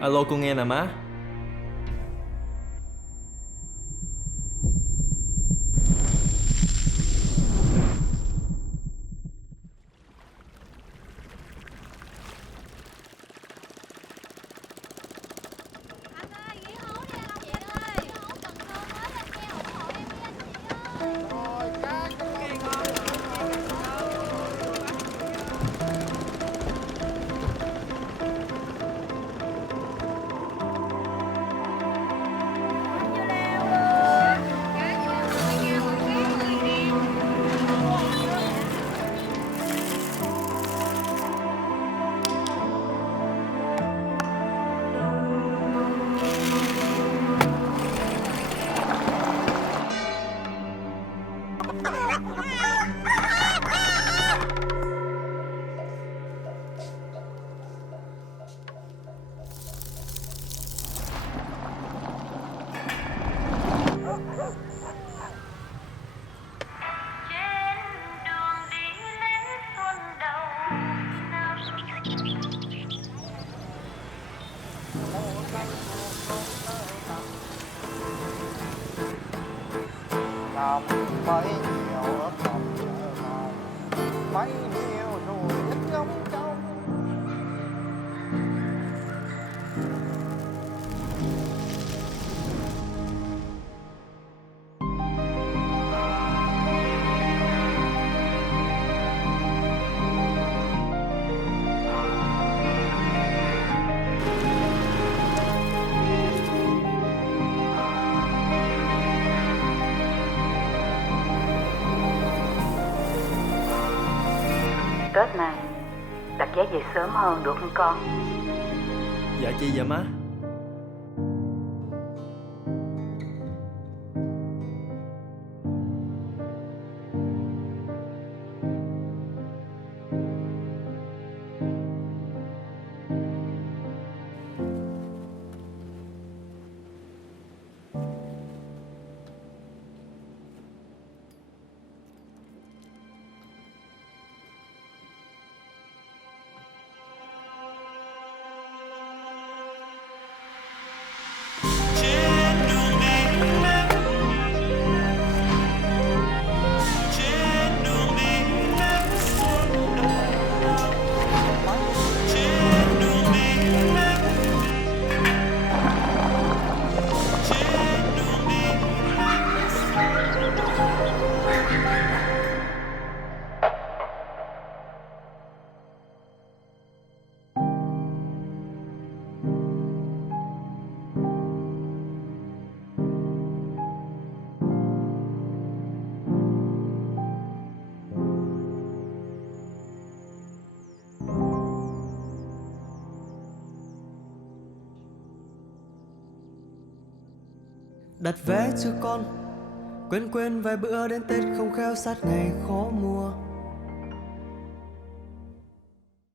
Alo, cô nghe nè má. Anh ơi, ghi hấu đi anh chị ơi. Ghi hấu Cần Thơ mới lên nghe ủng hộ em đi anh chị ơi. Rồi các nghe ngon làm mấy nhiều ấp lòng chợ màu mấy điều rồi ít ngóng trông. Tết này đặt vé về sớm hơn được không con? Dạ chi vậy má? Đặt vé cho con, quên vài bữa đến Tết không khéo sát ngày khó mua.